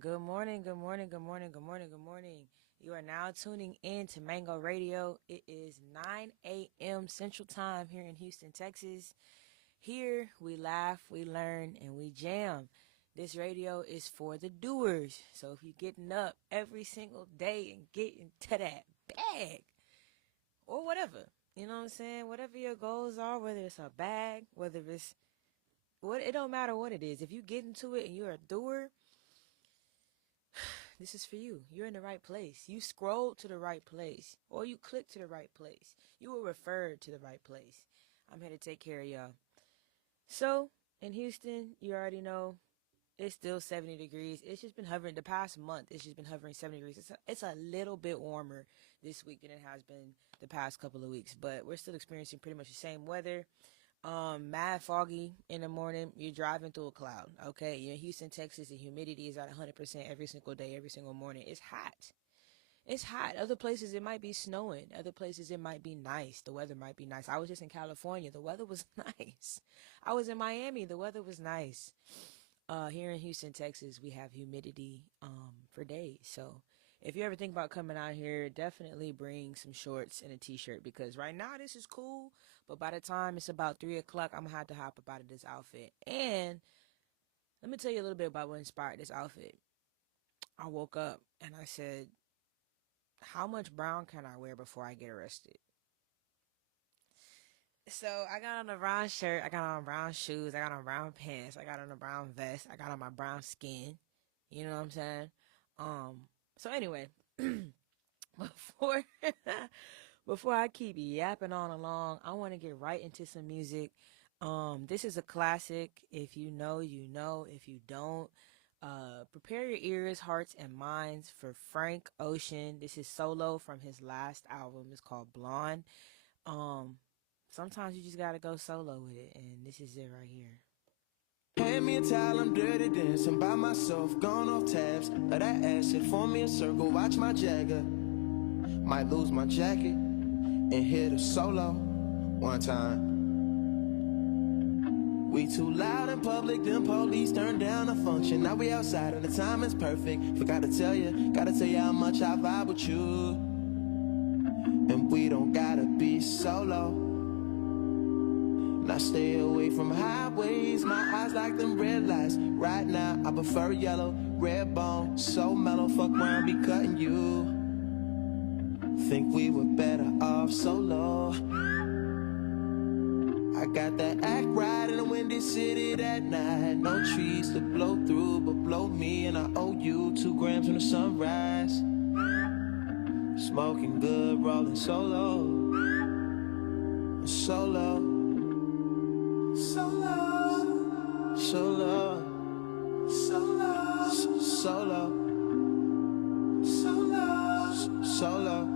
Good morning, good morning, good morning, good morning, good morning. You are now tuning in to Mango Radio. It is 9 a.m. Central Time here in Houston, Texas. Here we laugh, we learn, and we jam. This radio is for the doers. So if you're getting up every single day and getting to that bag or whatever, you know what I'm saying? Whatever your goals are, whether it's a bag, whether it's what, it don't matter what it is. If you get into it and you're a doer, this is for you. You're in the right place. You scrolled to the right place, or you clicked to the right place. You were referred to the right place. I'm here to take care of y'all. So, in Houston, you already know it's still 70 degrees. It's just been hovering the past month. It's just been hovering 70 degrees. It's a little bit warmer this week than it has been the past couple of weeks, but we're still experiencing pretty much the same weather. Mad foggy in the morning. You're driving through a cloud. Okay, you're in Houston, Texas. The humidity is at 100% every single day, every single morning. It's hot. It's hot. Other places it might be snowing. Other places it might be nice. The weather might be nice. I was just in California. The weather was nice. I was in Miami. The weather was nice. Here in Houston, Texas, we have humidity for days. So if you ever think about coming out here, definitely bring some shorts and a t-shirt, because right now this is cool, but by the time it's about 3 o'clock, I'm gonna have to hop up out of this outfit. And let me tell you a little bit about what inspired this outfit. I woke up and I said, how much brown can I wear before I get arrested? So I got on a brown shirt, I got on brown shoes, I got on brown pants, I got on a brown vest, I got on my brown skin. You know what I'm saying? So anyway, before before I keep yapping on along, I want to get right into some music. This is a classic. If you know, you know. If you don't, prepare your ears, hearts, and minds for Frank Ocean. This is solo from his last album. It's called Blonde. Um, Sometimes you just gotta go solo with it, and this is it right here. Hand me a towel, I'm dirty dancing by myself, gone off tabs of that acid. Form me a circle, watch my Jagger. Might lose my jacket and hit a solo one time. We too loud in public, them police turned down a function. Now we outside and the time is perfect. Forgot to tell you, gotta tell you how much I vibe with you. And we don't gotta be solo. Now stay away from highways, my eyes like them red lights. Right now I prefer yellow, red bone, so mellow. Fuck around, be cutting you. Think we were better off solo. I got that act right in a windy city that night. No trees to blow through, but blow me. And I owe you 2 grams from the sunrise. Smoking good, rolling solo. Solo. Solo, solo, solo, solo, solo, solo,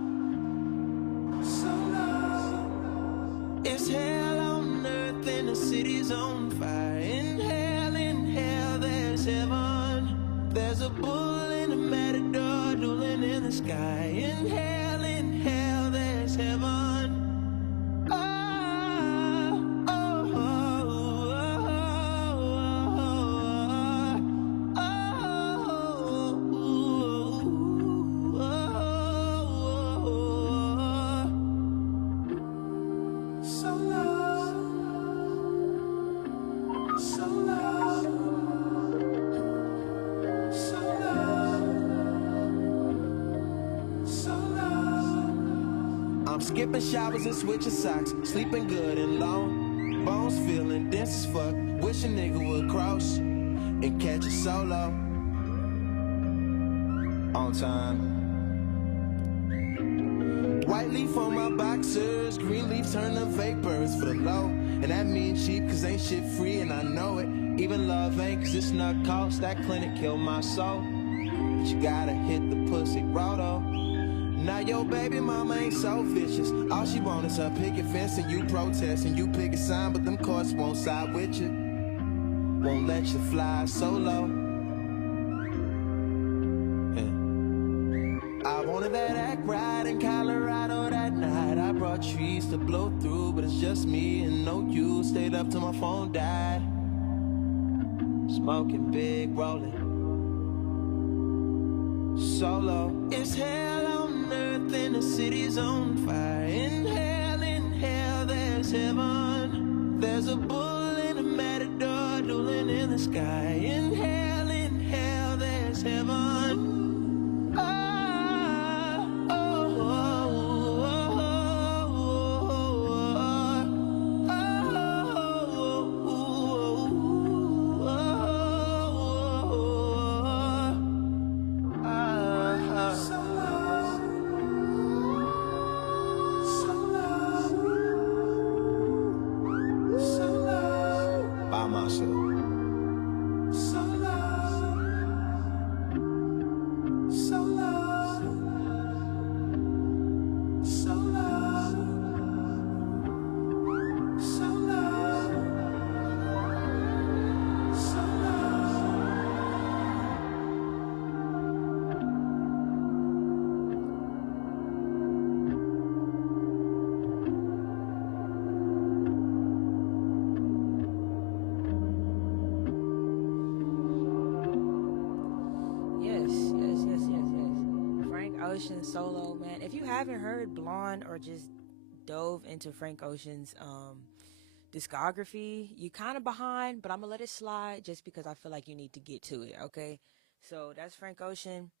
solo. It's hell on earth and the city's on fire. In hell, there's heaven. There's a bull in a matador dueling in the sky. In hell, there's heaven. Skipping showers and switching socks, sleeping good and long. Bones feeling dense as fuck. Wish a nigga would cross and catch a solo on time. White leaf on my boxers, green leaf turn to vapors for the low. And that means cheap cause ain't shit free and I know it. Even love ain't cause it's not cost. That clinic killed my soul. But you gotta hit the pussy raw though. Now your baby mama ain't so vicious. All she want is her picket fence and you protest and you pick a sign, but them courts won't side with you. Won't let you fly solo. Yeah. I wanted that act right in Colorado that night. I brought trees to blow through, but it's just me and no you. Stayed up till my phone died. Smoking big, rolling. solo. It's hell on earth and the city's on fire. In hell, there's heaven. There's a bull and a matador dueling in the sky. In hell, there's heaven. By myself. Ocean solo, man. If you haven't heard Blonde or just dove into Frank Ocean's discography, you kind of behind, but I'm gonna let it slide just because I feel like you need to get to it, okay? So that's Frank Ocean.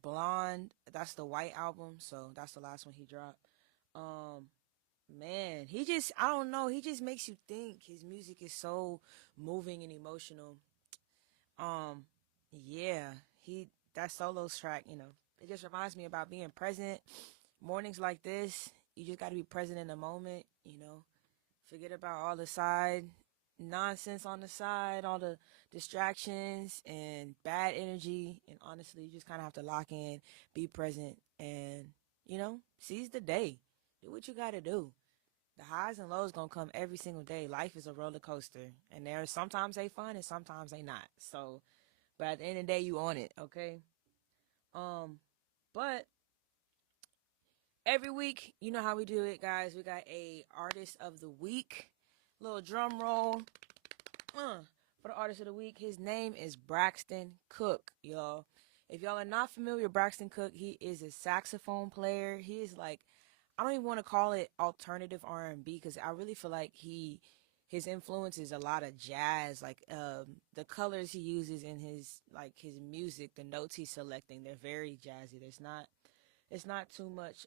Blonde, that's the White album, so that's the last one he dropped. Man, he just, I don't know, he just makes you think. His music is so moving and emotional. Um, yeah, that solos track, it just reminds me about being present. Mornings like this, you just got to be present in the moment. Forget about all the side nonsense on the side, all the distractions and bad energy. And honestly, you just kind of have to lock in, be present, and, seize the day. Do what you got to do. The highs and lows gonna come every single day. Life is a roller coaster, and sometimes they fun and sometimes they not. So, but at the end of the day, you on it, okay? But every week, you know how we do it, guys. We got a artist of the week. Little drum roll. For the artist of the week, his name is Braxton Cook, y'all. If y'all are not familiar with Braxton Cook, he is a saxophone player. He is like, I don't even want to call it alternative R&B because I really feel like his influence is a lot of jazz. Like the colors he uses in his music, the notes he's selecting, they're very jazzy. It's not too much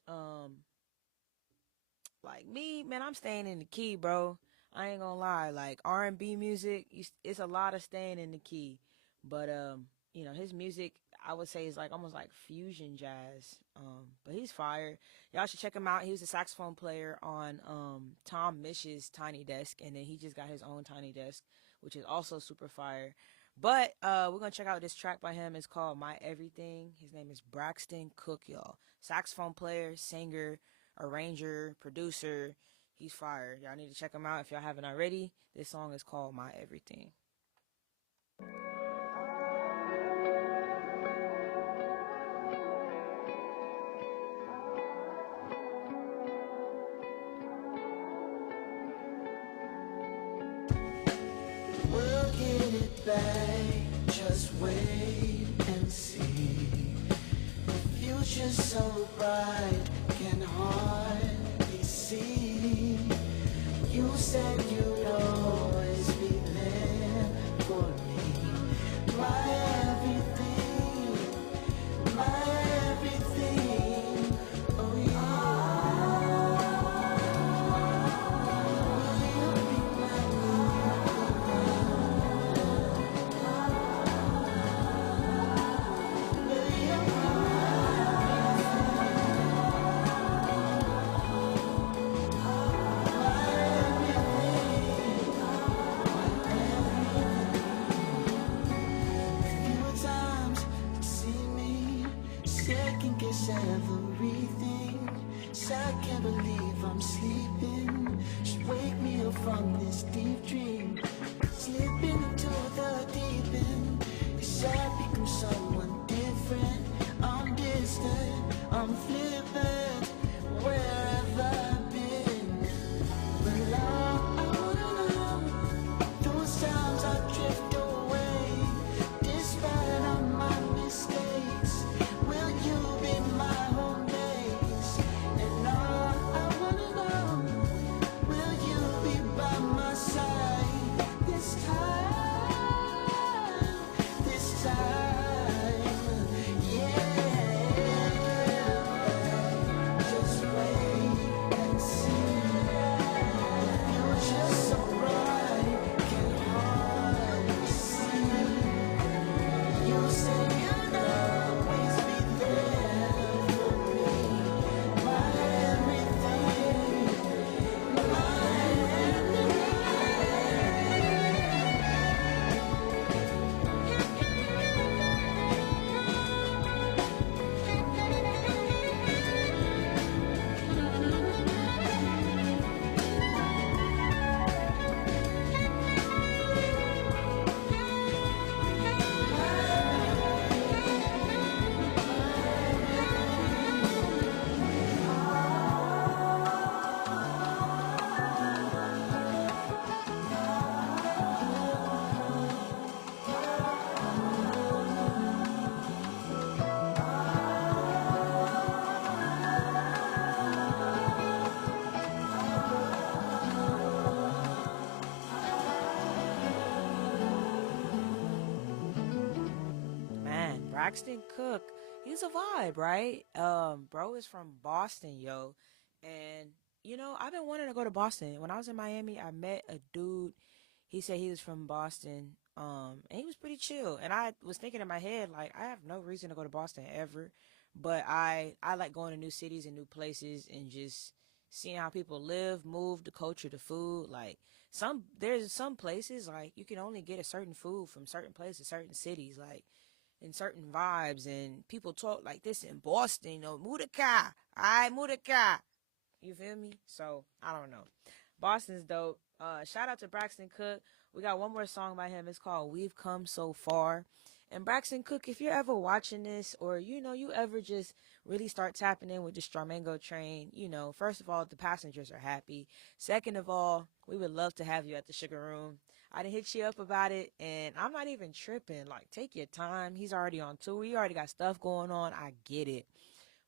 like me, man. I'm staying in the key, bro. I ain't gonna lie. Like R&B music, it's a lot of staying in the key. But his music, I would say, is like almost like fusion jazz. But he's fire. Y'all should check him out. He was a saxophone player on Tom Mish's Tiny Desk, and then he just got his own Tiny Desk, which is also super fire. But we're gonna check out this track by him. It's called My Everything. His name is Braxton Cook, y'all. Saxophone player, singer, arranger, producer. He's fire. Y'all need to check him out if y'all haven't already. This song is called My Everything. We'll get it back, just wait and see. The future's so bright, can hardly see. You said you'd always be there for me. My everything, my everything. Oh yeah. Will you be my everything. So I can't believe I'm sleeping. Just wake me up from this deep dream. Slipping into the deep end. 'Cause I've become someone different. I'm distant, I'm flippant. Where have I been? Well, I wanna know. Those times I drift away. Despite all my mistakes. Will Braxton Cook. He's a vibe, right? Bro is from Boston, yo. And I've been wanting to go to Boston. When I was in Miami, I met a dude. He said he was from Boston. And he was pretty chill. And I was thinking in my head, like, I have no reason to go to Boston ever, but I like going to new cities and new places and just seeing how people live, move, the culture, the food. Like there's some places like you can only get a certain food from certain places, certain cities, like in certain vibes, and people talk like this in Boston, Mudaka, I Mudaka. You feel me? So I don't know. Boston's dope. Shout out to Braxton Cook. We got one more song by him. It's called "We've Come So Far." And Braxton Cook, if you're ever watching this, or you ever just really start tapping in with the Stramengo train, first of all, the passengers are happy. Second of all, we would love to have you at the Sugar Room. I didn't hit you up about it, and I'm not even tripping. Like, take your time. He's already on tour. He already got stuff going on. I get it.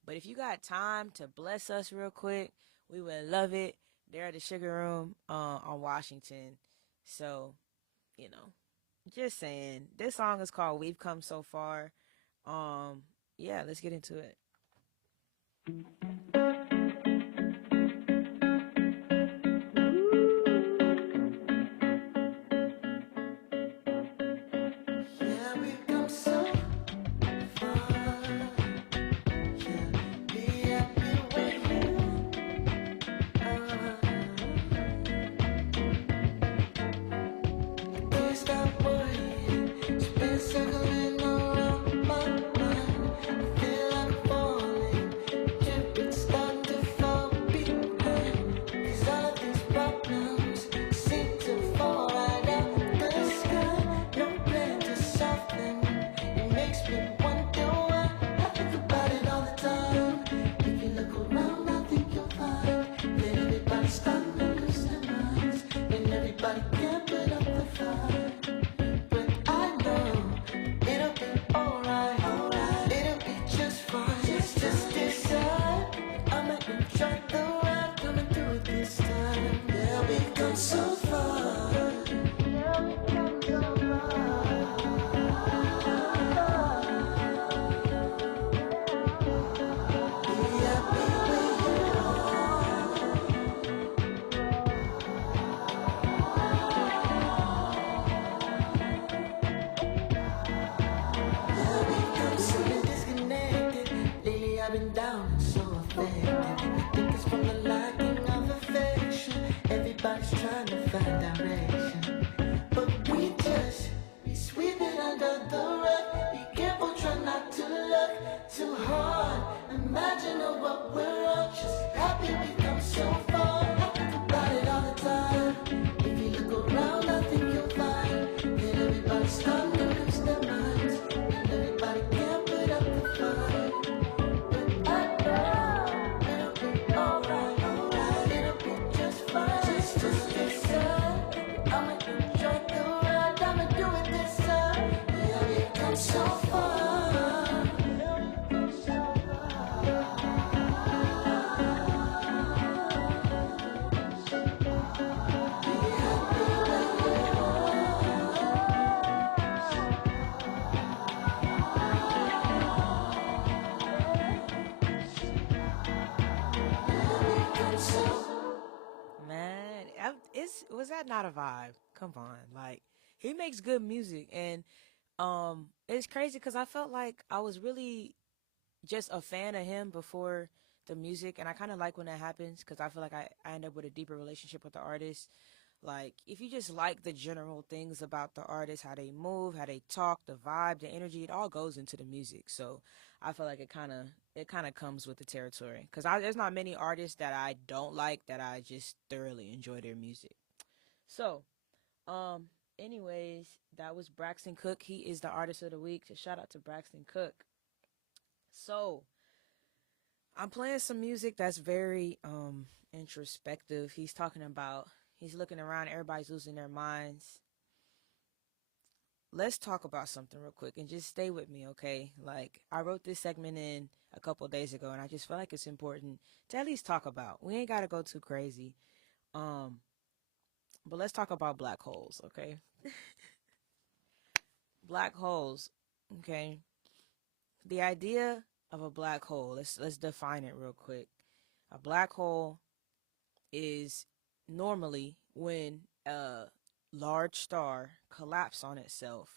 But if you got time to bless us real quick, we would love it. They're at the Sugar Room on Washington. So, you know, just saying. This song is called We've Come So Far. Yeah, let's get into it. Yeah, we've come so far. Yeah, be happy where you are. Can't stop worrying. It's been circling around my mind. I feel like falling. Dripping, starting to fall behind. 'Cause all of these problems seem to fall right out the sky. No plan to solve them. It makes me wonder why. I think about it all the time. If you look around, I think you'll find that everybody's starting to lose their minds. And everybody can't put up the fight. But I know it'll be alright. It'll be just fine. Just decide. I'ma enjoy the ride. Coming through it this time. Yeah, we've come so far. Yeah, we've come so far. Be happy with feeling disconnected. Lately I've been down and so affected. I think it's from the lacking of affection. Everybody's trying to find direction, but we just be sweeping under the rug. Be careful, try not to look too hard. Imagine what we're on. Just happy we come so far. I think about it all the time. If you look around, I think you'll find that everybody's starting to lose their minds. And everybody can't put up the fight. But I know it'll be alright. It'll be just fine. Just decide. I'ma enjoy the ride. I'ma do it this time. Yeah, we've come so far. Yeah, we've come so far. Be happy where you come so. Man, was that not a vibe? Come on. Like, he makes good music, and it's crazy cuz I felt like I was really just a fan of him before the music, and I kind of like when that happens because I feel like I end up with a deeper relationship with the artist. Like, if you just like the general things about the artist, how they move, how they talk, the vibe, the energy, it all goes into the music. So I feel like it kind of comes with the territory because there's not many artists that I don't like that I just thoroughly enjoy their music. So um anyways, that was Braxton Cook. He is the artist of the week. So shout out to Braxton Cook. So I'm playing some music that's very introspective. He's looking around, everybody's losing their minds. Let's talk about something real quick and just stay with me, okay? Like, I wrote this segment in a couple of days ago and I just feel like it's important to at least talk about. We ain't got to go too crazy. Um but let's talk about black holes, okay? Black holes, okay? The idea of a black hole, let's define it real quick. A black hole is normally when a large star collapses on itself.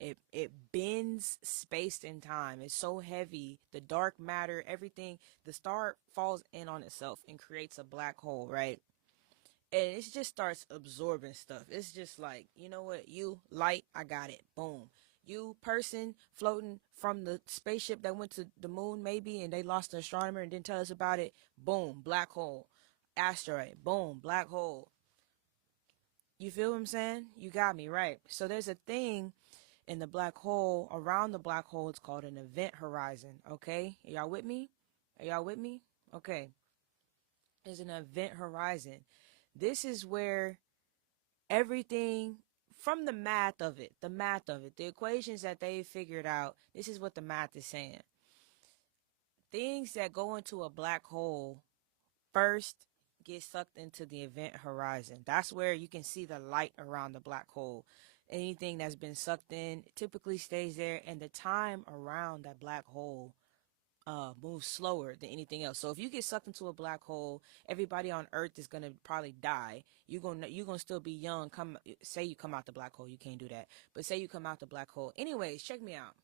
It bends space and time. It's so heavy, the dark matter, everything, the star falls in on itself and creates a black hole, right? And it just starts absorbing stuff. It's just like, you know what, you light, I got it, boom. You person floating from the spaceship that went to the moon maybe, and they lost an astronomer and didn't tell us about it, boom, black hole. Asteroid, boom, black hole. You feel what I'm saying? You got me right. So there's a thing in the black hole, around the black hole, it's called an event horizon. Okay, are y'all with me? Are y'all with me? Okay, there's an event horizon. This is where everything, from the equations that they figured out, this is what the math is saying. Things that go into a black hole first get sucked into the event horizon. That's where you can see the light around the black hole. Anything that's been sucked in typically stays there, and the time around that black hole moves slower than anything else. So if you get sucked into a black hole, everybody on Earth is gonna probably die. You're gonna still be young. Say you come out the black hole, you can't do that. But say you come out the black hole. Anyways, check me out.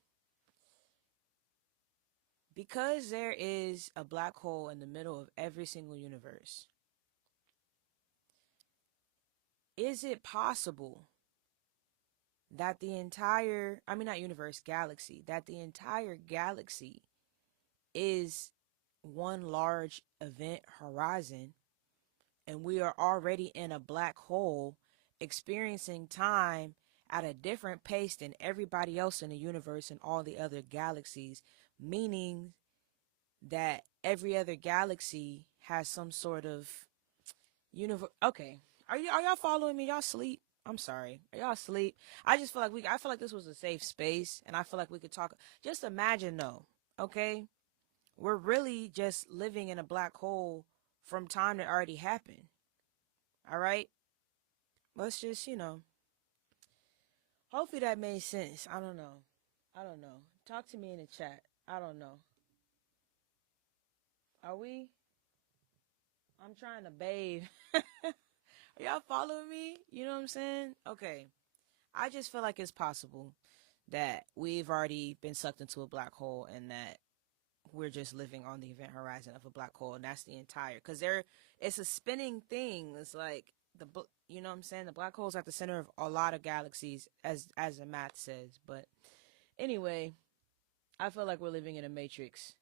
Because there is a black hole in the middle of every single universe, is it possible that the entire, I mean, not universe, galaxy, that the entire galaxy is one large event horizon, and we are already in a black hole experiencing time at a different pace than everybody else in the universe and all the other galaxies, meaning that every other galaxy has some sort of universe. Okay, are y'all following me? Y'all sleep? I'm sorry. Are y'all asleep? I just feel like I feel like this was a safe space, and I feel like we could talk. Just imagine though, okay? We're really just living in a black hole from time that already happened. All right? Let's just, hopefully that made sense. I don't know. I don't know. Talk to me in the chat. I don't know. Are we? I'm trying to bathe. Are y'all following me? You know what I'm saying? Okay. I just feel like it's possible that we've already been sucked into a black hole, and that we're just living on the event horizon of a black hole, and that's the entire, because it's a spinning thing. It's like you know what I'm saying, the black hole's at the center of a lot of galaxies, as the math says. But anyway, I feel like we're living in a matrix.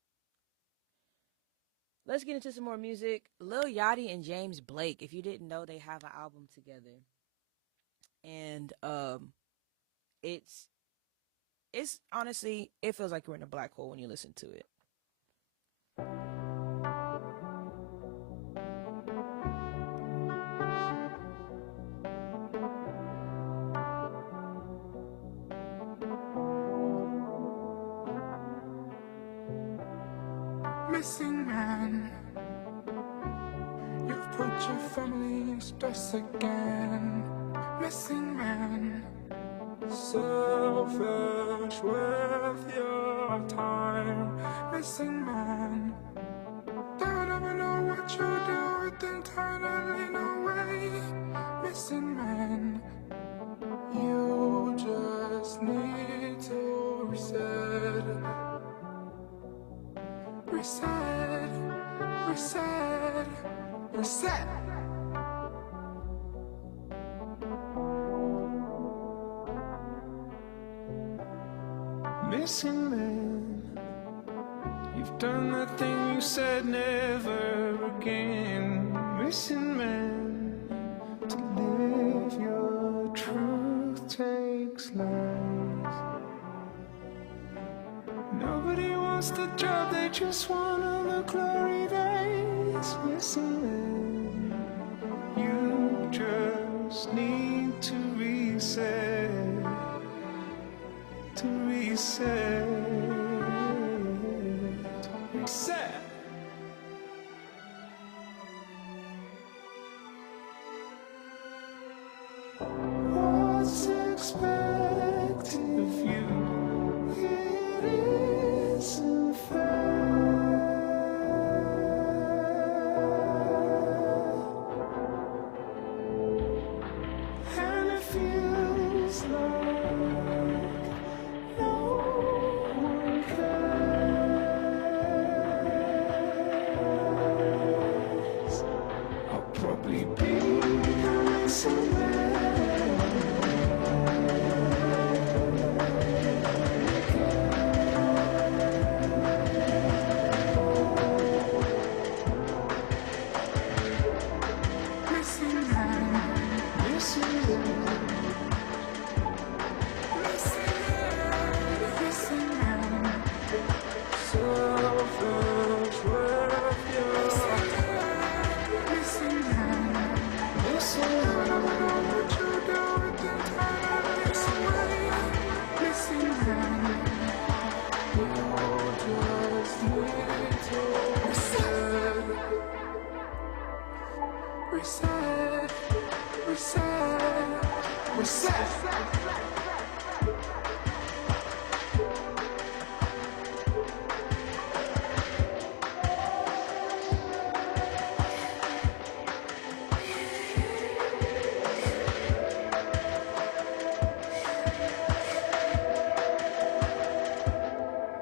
Let's get into some more music. Lil Yachty and James Blake, if you didn't know, they have an album together, and it's honestly, it feels like you're in a black hole when you listen to it. Missing man, you've put your family in stress again. Missing man, selfish with your time. Missing man, don't ever know what you do with internally, no way. Missing man, you just need to reset. Reset, reset, reset. Missing man, you've done the thing you said never again. Missing man, to live your truth takes lies. Nobody wants the job, they just want all the glory days. Missing man, you just need to reset. To reset. Reset. What's expected of you? It is We all just need to reset, reset, reset, reset.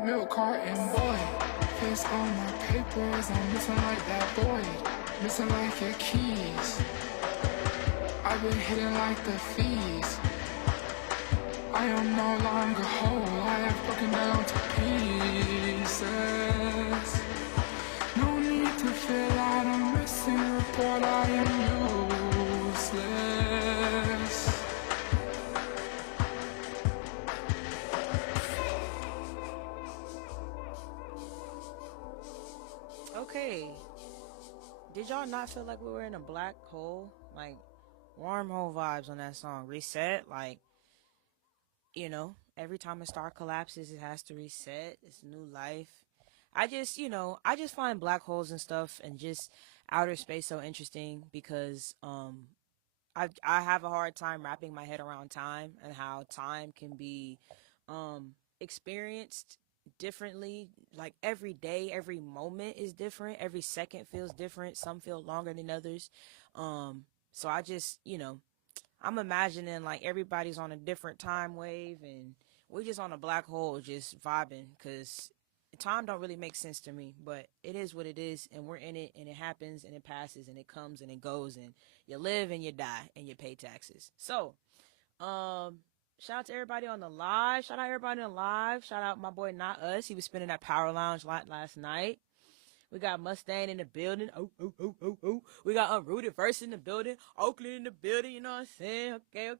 Milk carton boy, face on my papers, I'm missing like that boy, missing like your keys. I've been hitting like the fees. I am no longer whole, I have broken down to pieces. No need to fill out a missing report, I am useless. Okay. Did y'all not feel like we were in a black hole? Like, wormhole vibes on that song. Reset, like, every time a star collapses, it has to reset. It's new life. I just find black holes and stuff and just outer space so interesting because I have a hard time wrapping my head around time and how time can be experienced differently. Like every day, every moment is different. Every second feels different. Some feel longer than others. So I just, I'm imagining like everybody's on a different time wave and we're just on a black hole just vibing because time don't really make sense to me, but it is what it is and we're in it and it happens and it passes and it comes and it goes and you live and you die and you pay taxes. So, shout out to everybody on the live. Shout out everybody on the live. Shout out my boy Not Us. He was spinning that Power Lounge lot last night. We got Mustang in the building. Oh, oh, oh, oh, oh. We got Unrooted Verse in the building. Oakland in the building. You know what I'm saying? Okay.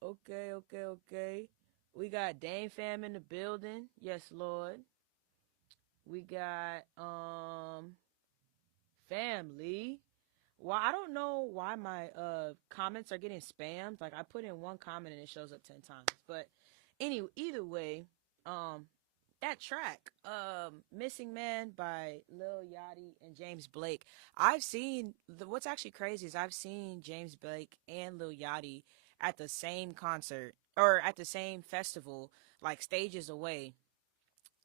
Okay. We got Dame Fam in the building. Yes, Lord. We got, family. Well, I don't know why my comments are getting spammed. Like I put in one comment and it shows up 10 times. But anyway, either way, that track, Missing Man by Lil Yachty and James Blake. What's actually crazy is I've seen James Blake and Lil Yachty at the same concert or at the same festival, like stages away.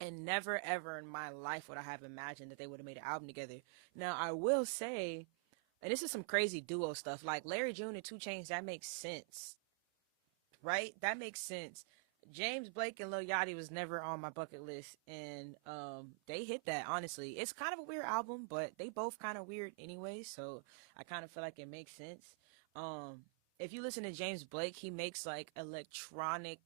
And never ever in my life would I have imagined that they would have made an album together. Now I will say, and this is some crazy duo stuff, like Larry June and 2 Chainz, that makes sense, right? That makes sense. James Blake and Lil Yachty was never on my bucket list, and they hit that. Honestly, it's kind of a weird album, but they both kind of weird anyway, so I kind of feel like it makes sense. If you listen to James Blake, he makes like electronic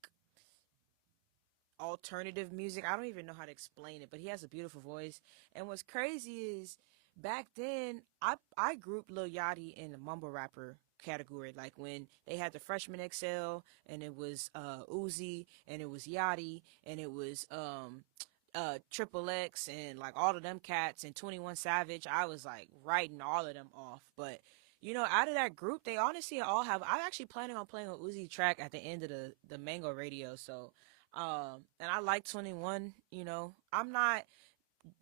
alternative music. I don't even know how to explain it, but he has a beautiful voice. And what's crazy is back then I grouped Lil Yachty in the mumble rapper category. Like when they had the Freshman XL and it was Uzi and it was Yachty and it was Triple X and like all of them cats and 21 Savage. I was like writing all of them off. But out of that group, they honestly all have. I'm actually planning on playing an Uzi track at the end of the Mango Radio. So, and I like 21. I'm not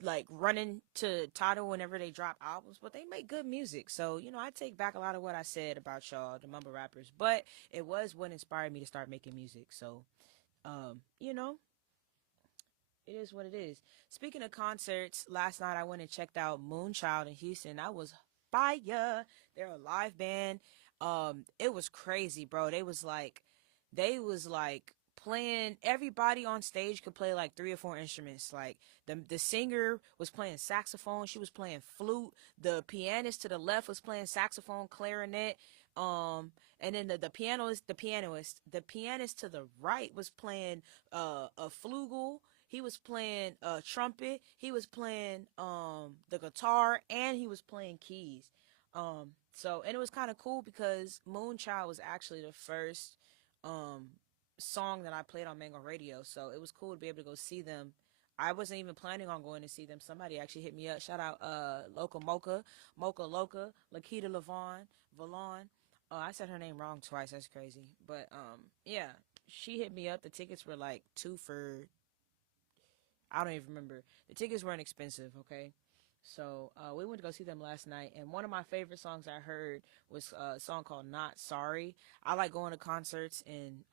like running to Tidal whenever they drop albums, but they make good music. So, I take back a lot of what I said about y'all, the mumble rappers, but it was what inspired me to start making music. So, um, you know, it is what it is. Speaking of concerts, last night I went and checked out Moonchild in Houston. That was fire. They're a live band. It was crazy, bro. They was like playing. Everybody on stage could play like 3 or 4 instruments. Like the singer was playing saxophone. She was playing flute. The pianist to the left was playing saxophone, clarinet. And then the pianist to the right was playing a flugel. He was playing trumpet. He was playing the guitar, and he was playing keys. And it was kind of cool because Moonchild was actually the first um song that I played on Mango Radio. So it was cool to be able to go see them. I wasn't even planning on going to see them. Somebody actually hit me up. Shout out Loca Mocha Loca, Lakita Vallon. I said her name wrong twice. That's crazy. But yeah. she hit me up. The tickets were like two for, I don't even remember. The tickets weren't expensive, okay? So we went to go see them last night, and one of my favorite songs I heard was a song called "Not Sorry." I like going to concerts and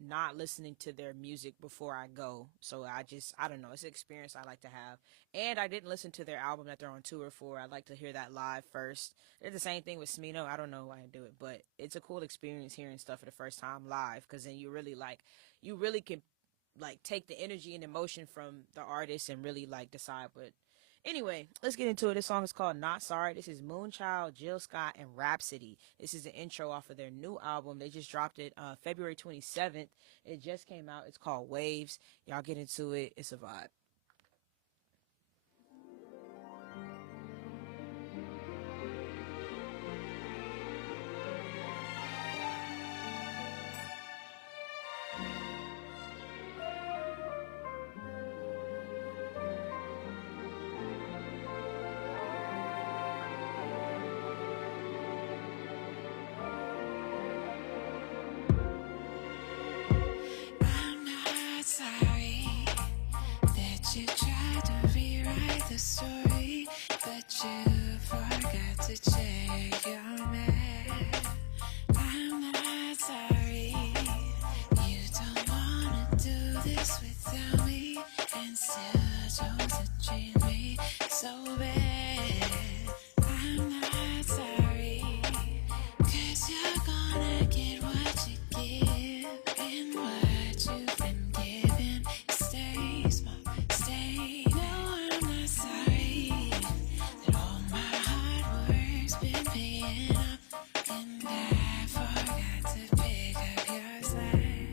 not listening to their music before I go. So I don't know, it's an experience I like to have. And I didn't listen to their album that they're on tour for. I like to hear that live first. They're the same thing with Smino. I don't know why I do it, but it's a cool experience hearing stuff for the first time live, because then you really can like take the energy and emotion from the artist and really like decide. But anyway, let's get into it. This song is called Not Sorry. This is Moonchild, Jill Scott, and Rhapsody. This is the intro off of their new album. They just dropped it February 27th. It just came out. It's called Waves. Y'all get into it. It's a vibe. I'm not sorry that you tried to rewrite the story, but you forgot to check your math. I'm not sorry you don't wanna do this without me, and still chose to treat me so bad. I'm not sorry, 'cause you're gonna get what you give, and what you've been given stays, stay. No, I'm not sorry that all my hard work's been paying off, and I forgot to pick up your slack.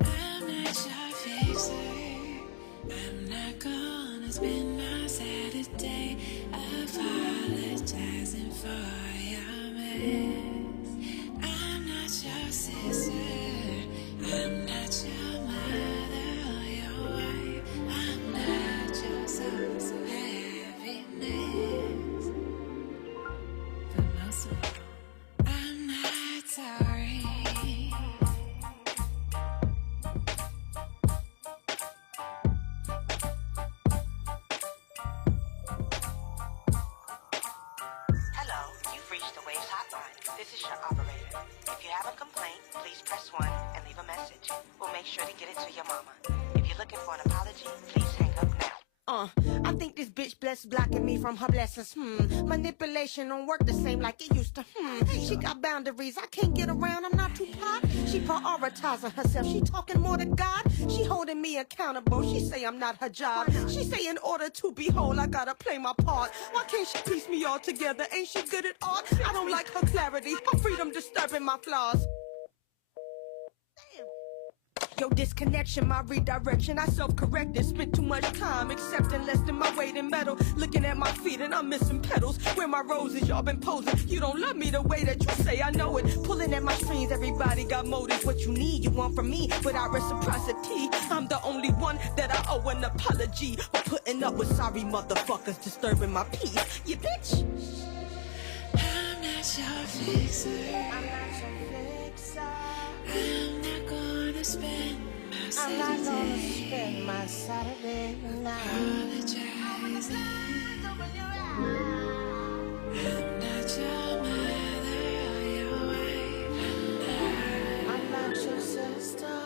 I'm not your fixer. I'm not gonna spend my Saturday apologizing for your mess. I'm not your sister. I'm not your mother or your wife. I'm not your source of happiness. But most of all, I'm not sorry. Hello, you've reached the Waves hotline. This is your operator. If you have a complaint, please press 1 and leave a message. We'll make sure to get it to your mama. If you're looking for an apology, please hang up now. I think this bitch blessed blocking me from her blessings. Manipulation don't work the same like it used to. She got boundaries, I can't get around, I'm not too pop. She prioritizing herself, she talking more to God. She holding me accountable, she say I'm not her job. She say in order to be whole, I gotta play my part. Why can't she piece me all together? Ain't she good at art? I don't like her clarity, her freedom disturbing my flaws. Yo, disconnection, my redirection, I self-corrected. Spent too much time accepting less than my weight in metal. Looking at my feet and I'm missing petals. Where my roses, y'all been posing. You don't love me the way that you say, I know it. Pulling at my strings, everybody got motives. What you need, you want from me, without reciprocity. I'm the only one that I owe an apology for putting up with sorry motherfuckers disturbing my peace. You bitch. I'm not your fixer. I'm not your fixer. I'm not gonna spend my I'm not gonna Saturday spend my Saturday night apologizing. I'm not your mother or your wife. I'm not your sister.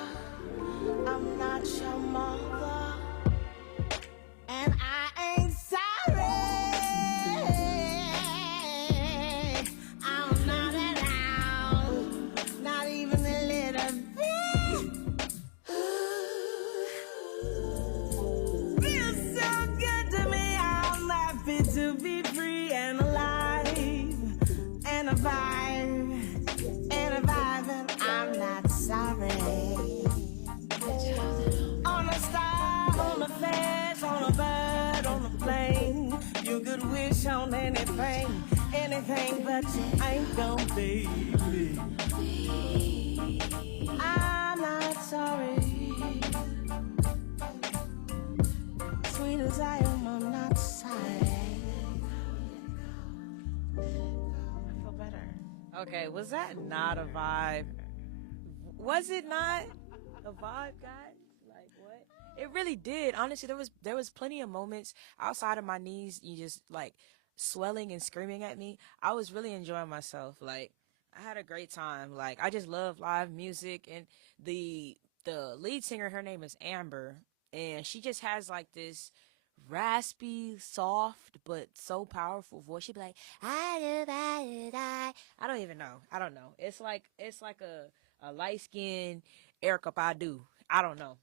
I'm not your mother. And I ain't sorry. I'm not at all. Not even a little bit. Feels so good to me. I'm happy to be free and alive. And a vibe. And a vibe. And I'm not sorry. On a star, on a fence, on a bird, on a plane. You could wish on anything, anything, but you ain't gon' baby. I'm not sorry. Sweet as I am, I'm not sorry. I feel better. Okay, was that not a vibe? Was it not a vibe, guys? Like what? It really did. Honestly, there was plenty of moments outside of my knees. You just like swelling and screaming at me. I was really enjoying myself. Like I had a great time. Like I just love live music and the lead singer. Her name is Amber, and she just has like this raspy, soft, but so powerful voice. She'd be like, I don't even know. I don't know. It's like a light skinned Erica Badu. I don't know.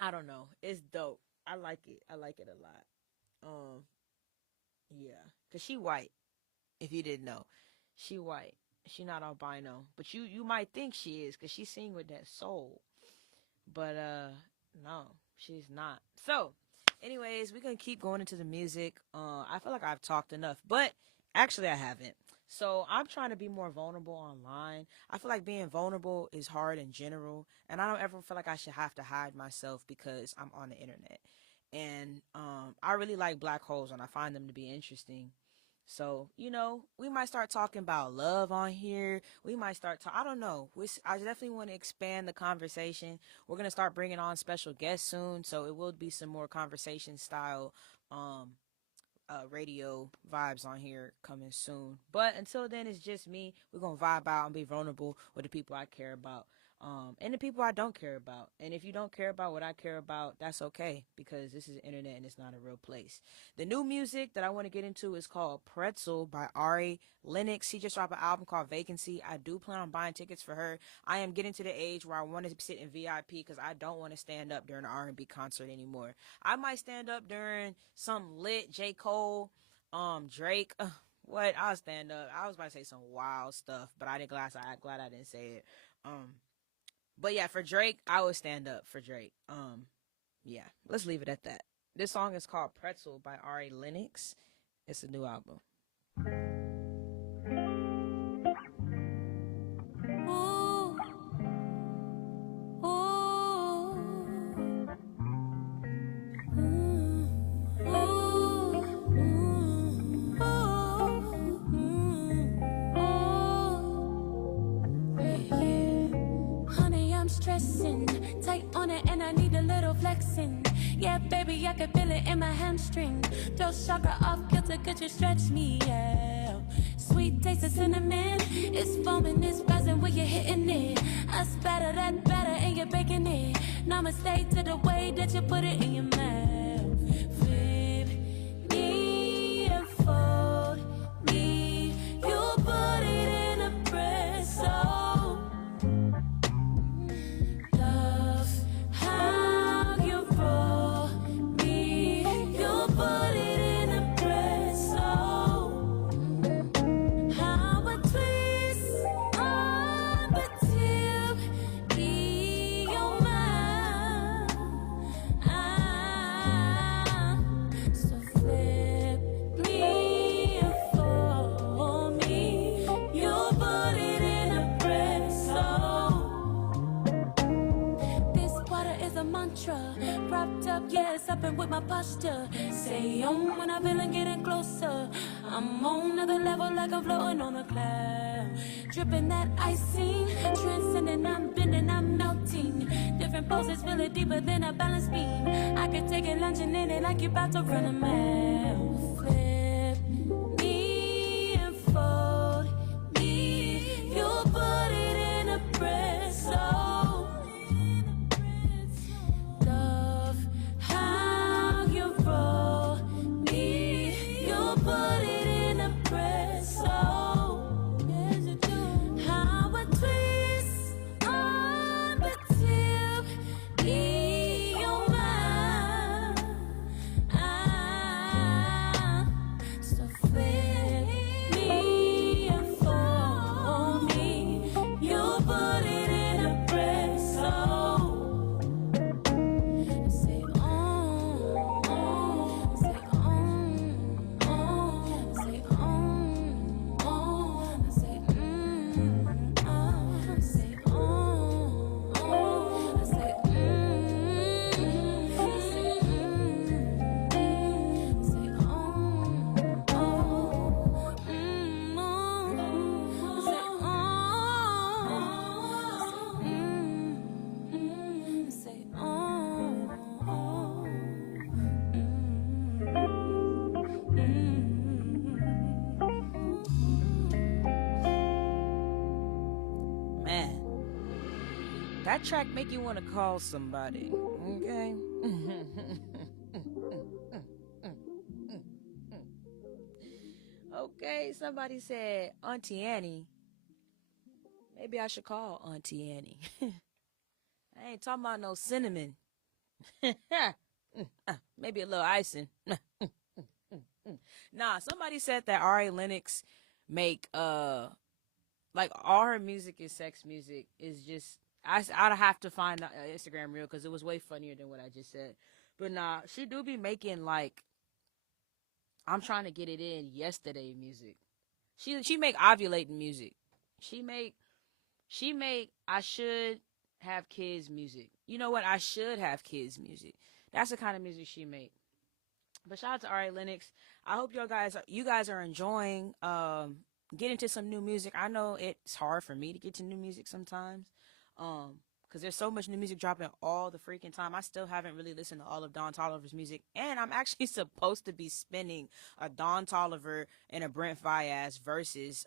I don't know. It's dope. I like it. I like it a lot. Yeah, cause she white. If you didn't know, she white. She not albino, but you might think she is, cause she sing with that soul. But no, she's not. So, anyways, we're gonna keep going into the music. I feel like I've talked enough, but actually I haven't. So I'm trying to be more vulnerable online. I feel like being vulnerable is hard in general, and I don't ever feel like I should have to hide myself because I'm on the internet. And I really like black holes, and I find them to be interesting. So, we might start talking about love on here. We might start I don't know. I definitely want to expand the conversation. We're going to start bringing on special guests soon. So it will be some more conversation style um, radio vibes on here coming soon. But until then, it's just me. We're going to vibe out and be vulnerable with the people I care about. And the people I don't care about. And if you don't care about what I care about, that's okay, because this is the internet and it's not a real place. The new music that I want to get into is called Pretzel by Ari Lennox. He just dropped an album called Vacancy. I do plan on buying tickets for her. I am getting to the age where I want to sit in VIP because I don't want to stand up during an R&B concert anymore. I might stand up during some lit J. Cole, Drake. What? I'll stand up. I was about to say some wild stuff, but I didn't glad I didn't say it. But yeah, for Drake, I would stand up for Drake. Yeah, let's leave it at that. This song is called Pretzel by Ari Lennox. It's a new album. Ooh, ooh, Honey, I'm stressing, tight on it and I need a little flexing. Yeah, baby, I can feel it in my hamstring. Throw chakra off kilter, could you stretch me out? Sweet taste of cinnamon, it's foaming, it's rising when you're hitting it. I spatter that batter and you're baking it. Namaste to the way that you put it in your mouth. Flip me and fold me, you put it in a press. So love how you roll me, you put it in a press. So how I twist on the tip in your mouth. So flip me and fold me, you put it in a press. So this water is a mantra, propped up, yeah, it's up and with my posture. Say when I feel it getting closer. I'm on another level like I'm floating on a cloud. Dripping that icing, transcending, I'm bending, I'm melting. Different poses, feel it deeper than a balance beam. I can take it lunging in it like you're about to run a mile. Flip me and fold me, you put it in a press. So love how you roll me, you put it in a press. So how I twist on the tip in your mouth. That track make you want to call somebody, okay? Okay, somebody said Auntie Annie. Maybe I should call Auntie Annie. I ain't talking about no cinnamon. Maybe a little icing. Nah, somebody said that Ari Lennox make like all her music is sex music. Is just I'd have to find the Instagram reel because it was way funnier than what I just said. But nah, she do be making like I'm trying to get it in yesterday music. She make ovulating music. She make I should have kids music. You know what? I should have kids music. That's the kind of music she make. But shout out to Ari Lennox. I hope you guys are enjoying getting to some new music. I know it's hard for me to get to new music sometimes. Because there's so much new music dropping all the freaking time. I still haven't really listened to all of Don Tolliver's music. And I'm actually supposed to be spinning a Don Tolliver and a Brent Vyas versus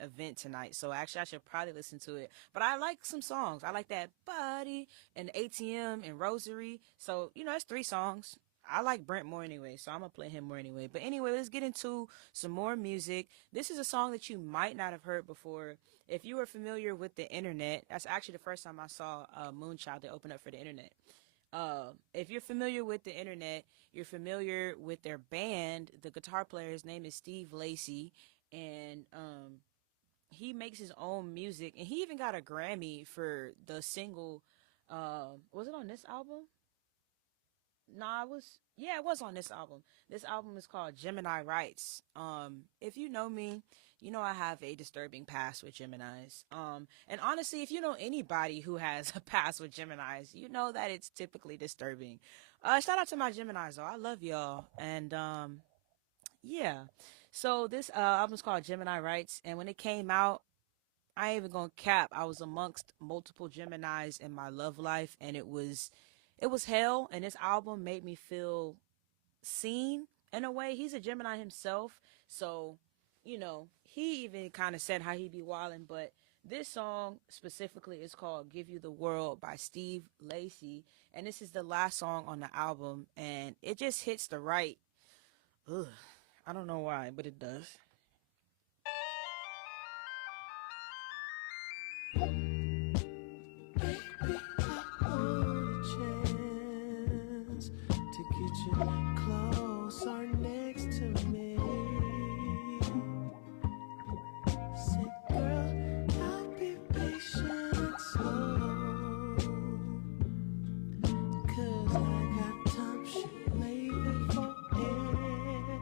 event tonight. So actually I should probably listen to it. But I like some songs. I like that Body and ATM and Rosary. So, it's 3 songs. I like Brent more anyway, so I'm going to play him more anyway. But anyway, let's get into some more music. This is a song that you might not have heard before. If you were familiar with the internet, that's actually the first time I saw Moonchild to open up for the internet. If you're familiar with the internet, you're familiar with their band. The guitar player's name is Steve Lacy, and he makes his own music. And he even got a Grammy for the single. Was it on this album? Nah, it was on this album. This album is called Gemini Rights. If you know me, you know I have a disturbing past with Geminis. And honestly, if you know anybody who has a past with Geminis, you know that it's typically disturbing. Shout out to my Geminis though. I love y'all. And yeah. So this album's called Gemini Rights, and when it came out, I ain't even gonna cap. I was amongst multiple Geminis in my love life, and it was hell. And this album made me feel seen in a way. He's a Gemini himself, so he even kind of said how he be wildin'. But this song specifically is called "Give You the World" by Steve Lacy, and this is the last song on the album, and it just hits the right. Ugh, I don't know why, but it does. Closer next to me. Said, girl, I'll be patient and slow. 'Cause I got time, shit, maybe forever.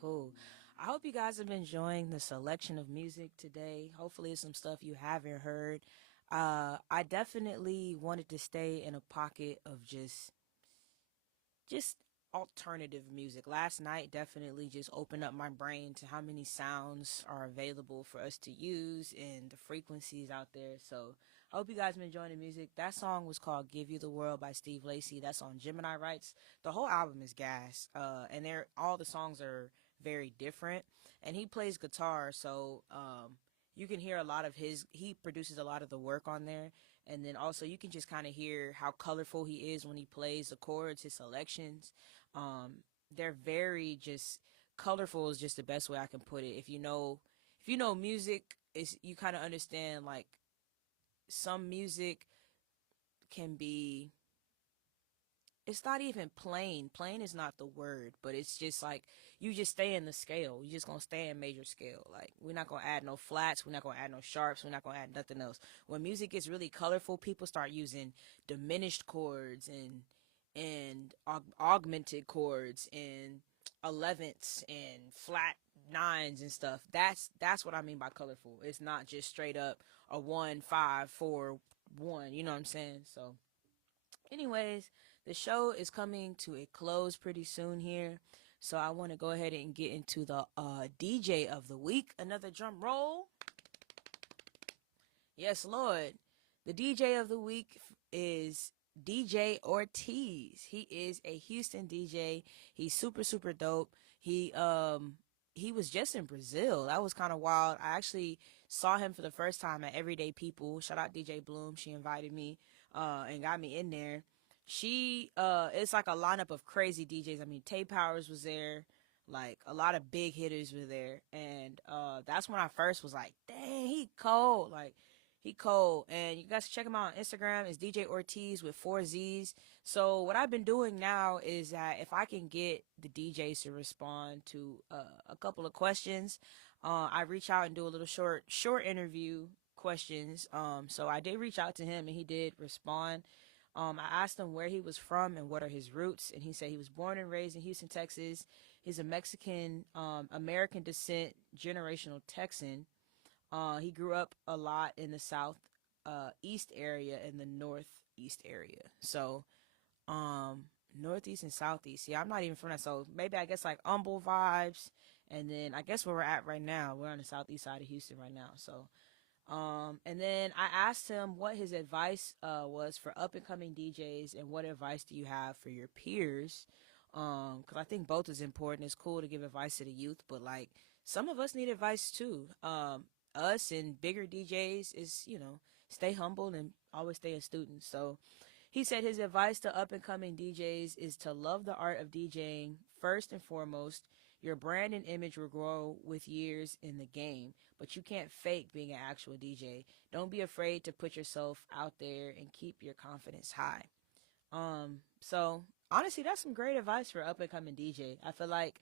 cool. I hope you guys have been enjoying the selection of music today. Hopefully, it's some stuff you haven't heard. I definitely wanted to stay in a pocket of just alternative music. Last night definitely just opened up my brain to how many sounds are available for us to use and the frequencies out there. So I hope you guys been enjoying the music. That song was called Give You the World by Steve Lacy. That's on Gemini Rights. The whole album is gas. And they're all the songs are very different. And he plays guitar, so you can hear a lot of he produces a lot of the work on there. And then also you can just kind of hear how colorful he is when he plays the chords, his selections. They're very just colorful is just the best way I can put it. If you know music, is you kind of understand like some music can be, it's not even plain. Plain is not the word, but it's just like you just stay in the scale. You just gonna stay in major scale. Like we're not gonna add no flats. We're not gonna add no sharps. We're not gonna add nothing else. When music gets really colorful, people start using diminished chords and augmented chords and elevenths and flat nines and stuff. That's what I mean by colorful. It's not just straight up a 1 5 4 1. You know what I'm saying? So anyways, the show is coming to a close pretty soon here. So I want to go ahead and get into the DJ of the week. Another drum roll. Yes, Lord. The DJ of the week is DJ Ortiz. He is a Houston DJ. He's super, super dope. He was just in Brazil. That was kind of wild. I actually saw him for the first time at Everyday People. Shout out DJ Bloom. She invited me and got me in there. It's like a lineup of crazy DJs. I mean, Tay Powers was there. Like a lot of big hitters were there. And that's when I first was like, dang, he cold. Like he cold. And you guys check him out on Instagram. It's DJ Ortiz with 4 Z's. So what I've been doing now is that if I can get the DJs to respond to a couple of questions, I reach out and do a little short interview questions. So I did reach out to him and he did respond. I asked him where he was from and what are his roots, and he said he was born and raised in Houston, Texas. He's a Mexican American descent, generational Texan. He grew up a lot in the south east area and the northeast area. So northeast and southeast. Yeah, I'm not even from that, so maybe I guess like Humble vibes. And then I guess where we're at right now, we're on the southeast side of Houston right now. So and then I asked him what his advice was for up and coming DJs and what advice do you have for your peers? Because I think both is important. It's cool to give advice to the youth, but like some of us need advice too. Us and bigger DJs is, stay humble and always stay a student. So he said his advice to up and coming DJs is to love the art of DJing first and foremost. Your brand and image will grow with years in the game, but you can't fake being an actual DJ. Don't be afraid to put yourself out there and keep your confidence high. So honestly, that's some great advice for up and coming DJ. I feel like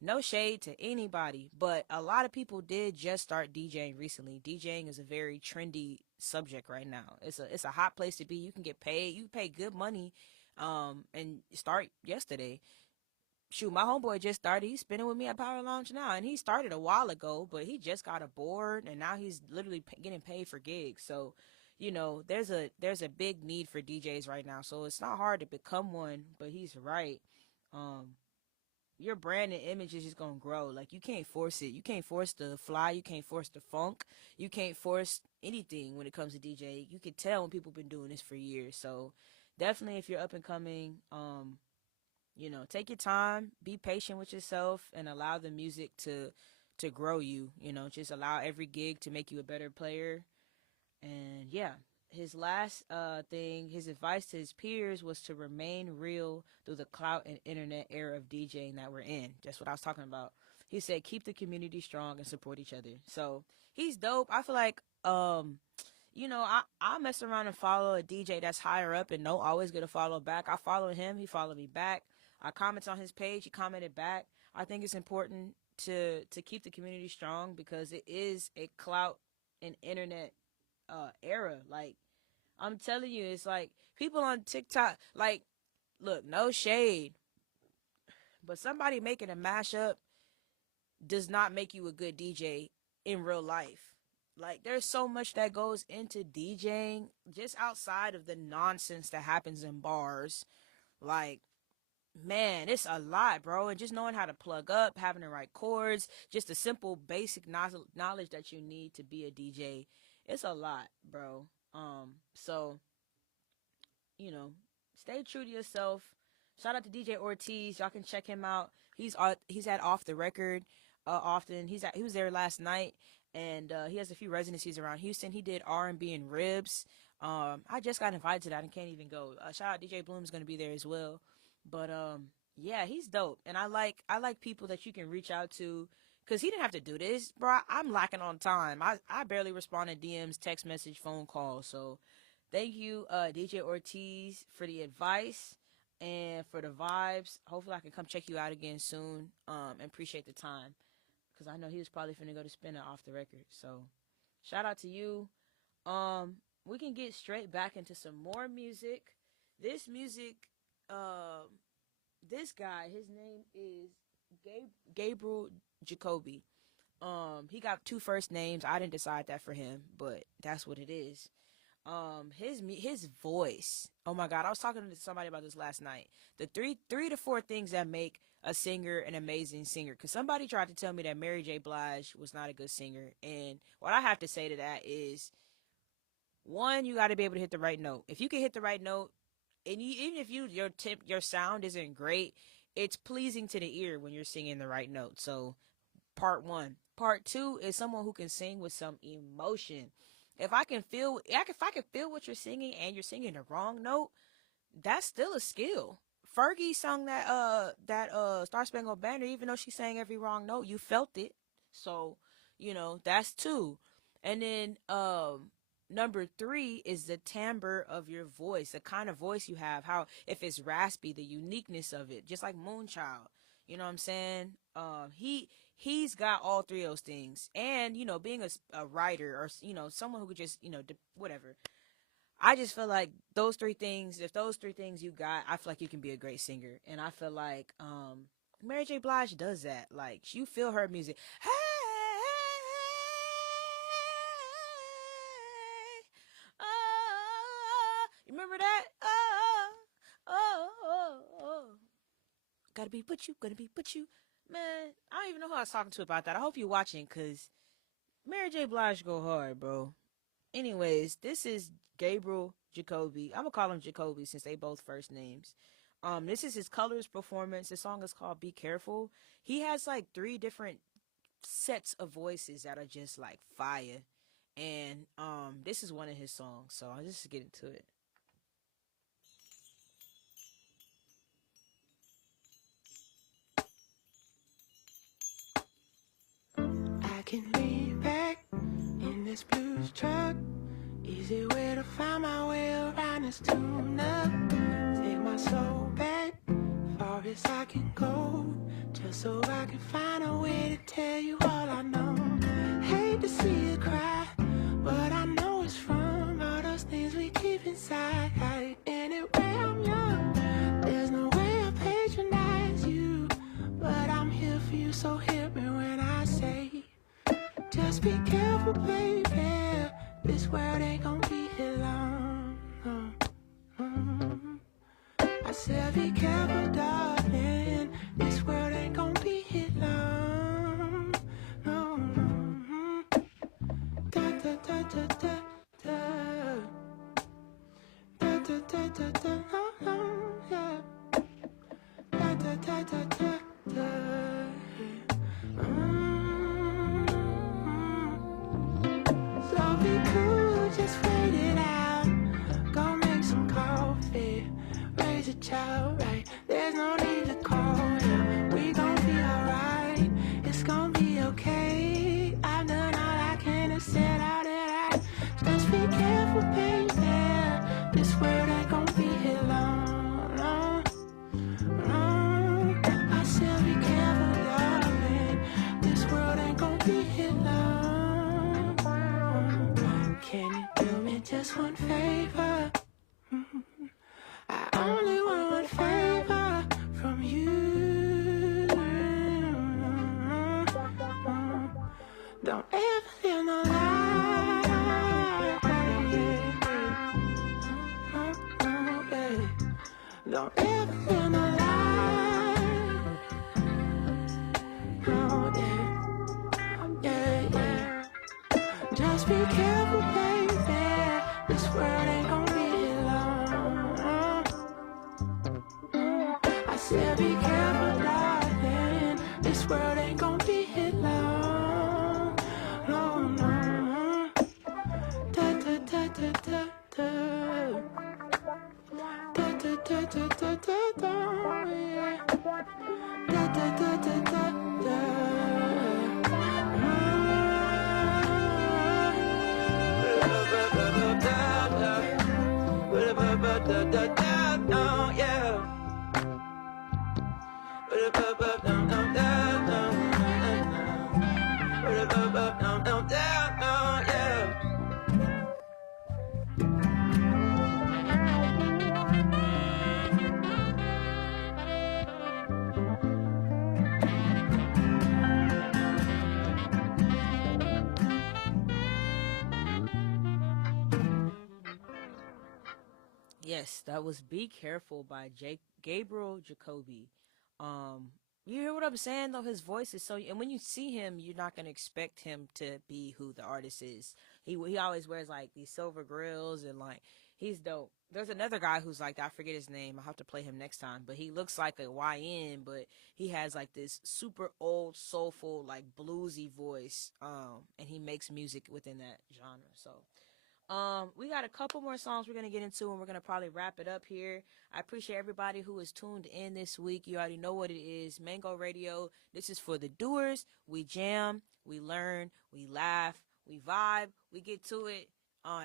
no shade to anybody, but a lot of people did just start DJing recently. DJing is a very trendy subject right now. It's a hot place to be. You can get paid. You pay good money, and start yesterday. Shoot, my homeboy just started. He's spinning with me at Power Lounge now, and he started a while ago, but he just got a board, and now he's literally getting paid for gigs. So, there's a big need for DJs right now. So it's not hard to become one, but he's right. Your brand and image is just gonna grow. Like you can't force it. You can't force the fly. You can't force the funk. You can't force anything when it comes to DJ. You can tell when people been doing this for years. So definitely, if you're up and coming, take your time, be patient with yourself, and allow the music to grow you. Just allow every gig to make you a better player. And yeah, his last thing, his advice to his peers was to remain real through the clout and internet era of DJing that we're in. That's what I was talking about. He said, keep the community strong and support each other. So he's dope. I feel like, I mess around and follow a DJ that's higher up and don't always get a follow back. I follow him. He followed me back. I comment on his page. He commented back. I think it's important to keep the community strong because it is a clout and internet era. Like I'm telling you, it's like people on TikTok, like, look, no shade, but somebody making a mashup does not make you a good DJ in real life. Like, there's so much that goes into DJing just outside of the nonsense that happens in bars. Like, man, it's a lot, bro. And just knowing how to plug up, having the right chords, just the simple basic knowledge that you need to be a DJ, it's a lot, bro. So, stay true to yourself. Shout out to DJ Ortiz. Y'all can check him out. He's at Off the Record often. He was there last night, and he has a few residencies around Houston. He did R&B and Ribs. I just got invited to that and can't even go. Shout out DJ Bloom's gonna be there as well. But yeah, he's dope, and I like people that you can reach out to, cause he didn't have to do this, bro. I'm lacking on time. I barely respond to DMs, text message, phone calls. So thank you, DJ Ortiz, for the advice and for the vibes. Hopefully I can come check you out again soon. And appreciate the time, because I know he was probably finna go to spin it Off the Record. So shout out to you. We can get straight back into some more music. This music, this guy, his name is Gabriel Jacoby. He got 2 first names. I didn't decide that for him, but that's what it is. His voice. Oh my God, I was talking to somebody about this last night. The three to 4 things that make a singer an amazing singer. Because somebody tried to tell me that Mary J. Blige was not a good singer, and what I have to say to that is, one, you got to be able to hit the right note. If you can hit the right note, and even if your sound isn't great, it's pleasing to the ear when you're singing the right note. So, part 1. Part 2 is someone who can sing with some emotion. If I can feel what you're singing and you're singing the wrong note, that's still a skill. Fergie sung that Star Spangled Banner, even though she sang every wrong note, you felt it. So, that's 2. And then number 3 is the timbre of your voice, the kind of voice you have, how, if it's raspy, the uniqueness of it, just like Moonchild. You know what I'm saying? He's got all 3 of those things. And, being a writer, or, someone who could just, whatever. I just feel like those 3 things, if those 3 things you got, I feel like you can be a great singer. And I feel like Mary J. Blige does that. Like, you feel her music. Hey, you remember that? Gotta be with you. Man, I don't even know who I was talking to about that. I hope you're watching, because Mary J. Blige go hard, bro. Anyways, this is Gabriel Jacoby. I'm gonna call him Jacoby since they both first names. This is his Colors performance. The song is called Be Careful. He has like 3 different sets of voices that are just like fire. And this is one of his songs, so I'll just get into it. I can lean back in this blues truck. Easy way to find my way around this tune-up. Take my soul back, far as I can go, just so I can find a way to tell you all I know. Hate to see you cry, but I know it's from all those things we keep inside. Anyway, I'm young, there's no way I patronize you, but I'm here for you, so hit me when I say, just be careful, baby. This world ain't gon' be here long. I said, be careful, darling. This world ain't gon' be here long. Da da da da da da. Da da da da da. Yeah. Da da da da da da. So be cool, just wait it out. Go make some coffee, raise a child, right? There's no need to call, yeah. We gon' be alright, it's gon' be okay. I've done all I can to set out it. Just be careful, baby. This world ain't gon' be here long, long, long. I said be careful, darling. This world ain't gon' be here long. Can you do me just one favor? I only want one favor from you. Just be careful, baby. This world ain't gonna be here long. I said be careful, darling. This world ain't gonna be here long. No, no. Da da da da da da. Da da da da da da da. Yeah. Da da da da da da. Yes, that was Be Careful by Gabriel Jacoby. Um, you hear what I'm saying though? His voice is so, and when you see him, you're not gonna expect him to be who the artist is. He always wears like these silver grills and like he's dope. There's another guy who's like I forget his name. I'll have to play him next time. But he looks like a YN, but he has like this super old, soulful, like bluesy voice. And he makes music within that genre. So we got a couple more songs we're gonna get into, and we're gonna probably wrap it up here. I appreciate everybody who is tuned in this week. You already know what it is, Mango Radio. This is for the doers. We jam, we learn, we laugh, we vibe, we get to it.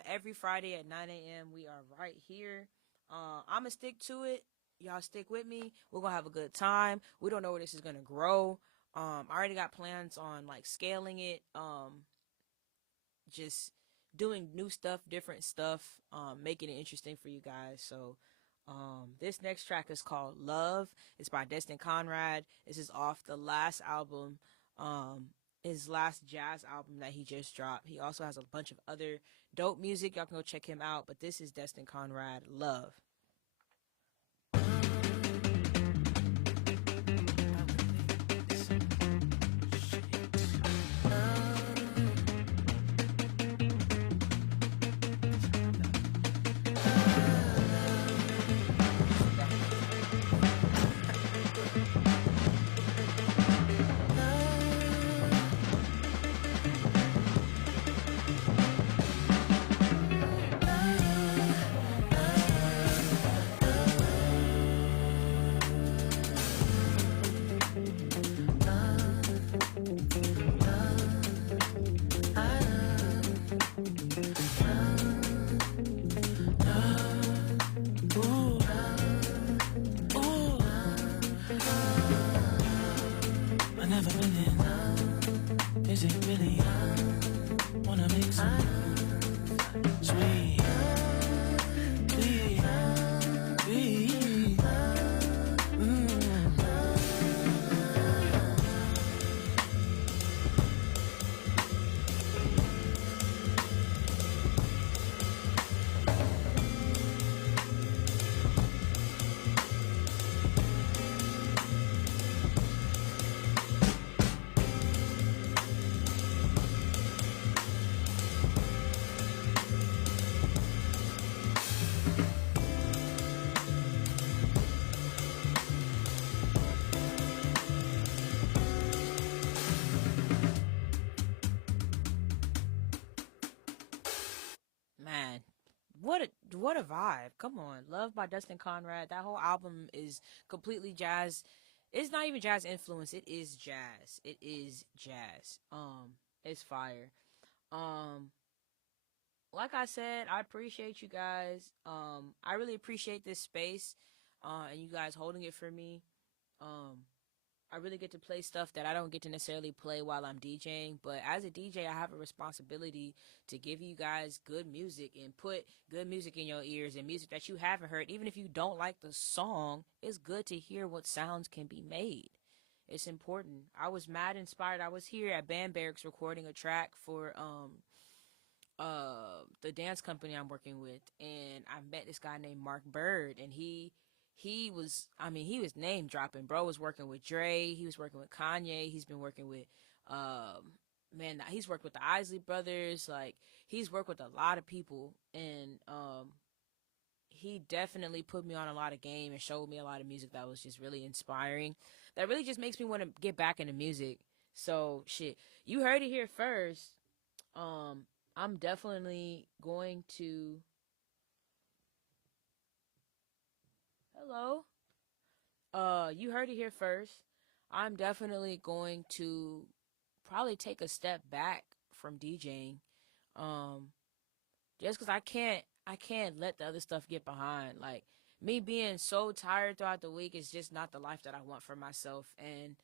Every Friday at 9 a.m. We are right here. I'ma stick to it. Y'all stick with me. We're gonna have a good time. We don't know where this is gonna grow. I already got plans on like scaling it. Just doing new stuff, different stuff, making it interesting for you guys. So this next track is called Love. It's by Destin Conrad. This is off the last album, his last jazz album that he just dropped. He also has a bunch of other dope music. Y'all can go check him out. But this is Destin Conrad, Love. Man, what a vibe. Come on. Love by Dustin Conrad. That whole album is completely jazz. It's not even jazz influence. It is jazz. It is jazz. It's fire. Um like I said, I appreciate you guys. I really appreciate this space and you guys holding it for me. Um I really get to play stuff that I don't get to necessarily play while I'm DJing. But as a DJ, I have a responsibility to give you guys good music and put good music in your ears and music that you haven't heard. Even if you don't like the song, it's good to hear what sounds can be made. It's important. I was mad inspired. I was here at Band Barracks recording a track for the dance company I'm working with, and I met this guy named Mark Bird, and he was, I mean, he was name dropping. Bro was working with Dre. He was working with Kanye. He's been working with man, he's worked with the Isley Brothers. Like, he's worked with a lot of people, and he definitely put me on a lot of game and showed me a lot of music that was just really inspiring. That really just makes me want to get back into music. So shit, you heard it here first. I'm definitely going to. Hello. You heard it here first. I'm definitely going to probably take a step back from DJing. Um, just because I can't let the other stuff get behind. Like, me being so tired throughout the week is just not the life that I want for myself. And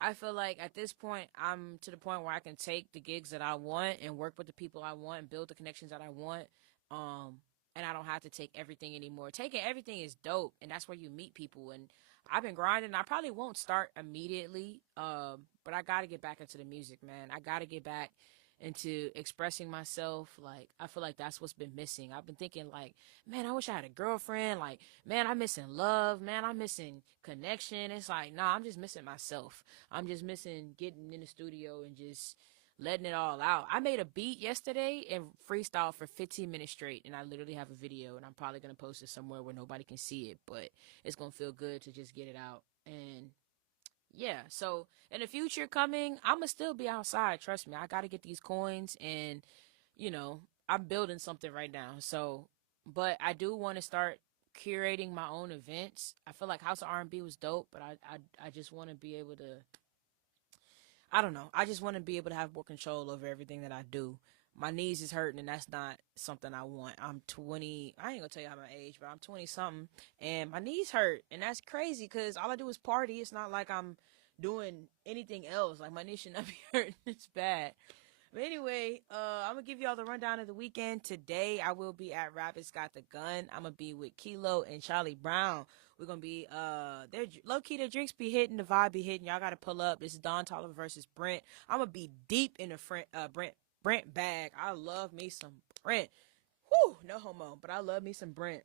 I feel like at this point, I'm to the point where I can take the gigs that I want and work with the people I want and build the connections that I want. Um, and I don't have to take everything anymore. Taking everything is dope, and that's where you meet people. And I've been grinding. I probably won't start immediately, but I got to get back into the music, man. I got to get back into expressing myself. Like, I feel like that's what's been missing. I've been thinking, like, man, I wish I had a girlfriend. Like, man, I'm missing love. Man, I'm missing connection. It's like, nah, I'm just missing myself. I'm just missing getting in the studio and just letting it all out. I made a beat yesterday and freestyle for 15 minutes straight, and I literally have a video, and I'm probably gonna post it somewhere where nobody can see it, but it's gonna feel good to just get it out. And yeah, so in the future coming, I'm gonna still be outside. Trust me, I gotta get these coins, and I'm building something right now. So, but I do want to start curating my own events. I feel like House of R&B was dope, but I just want to be able to. I don't know. I just want to be able to have more control over everything that I do. My knees is hurting, and that's not something I want. I'm 20. I ain't gonna tell you how my age, but I'm 20 something, and my knees hurt, and that's crazy because all I do is party. It's not like I'm doing anything else. Like, my knees should not be hurting. It's bad. But anyway, I'm gonna give y'all the rundown of the weekend. Today, I will be at Rabbit's Got the Gun. I'm gonna be with Kilo and Charlie Brown. We're gonna be they're low key. The drinks be hitting, the vibe be hitting. Y'all gotta pull up. This is Don Tolliver versus Brent. I'm gonna be deep in the Brent bag. I love me some Brent. Whew, no homo, but I love me some Brent.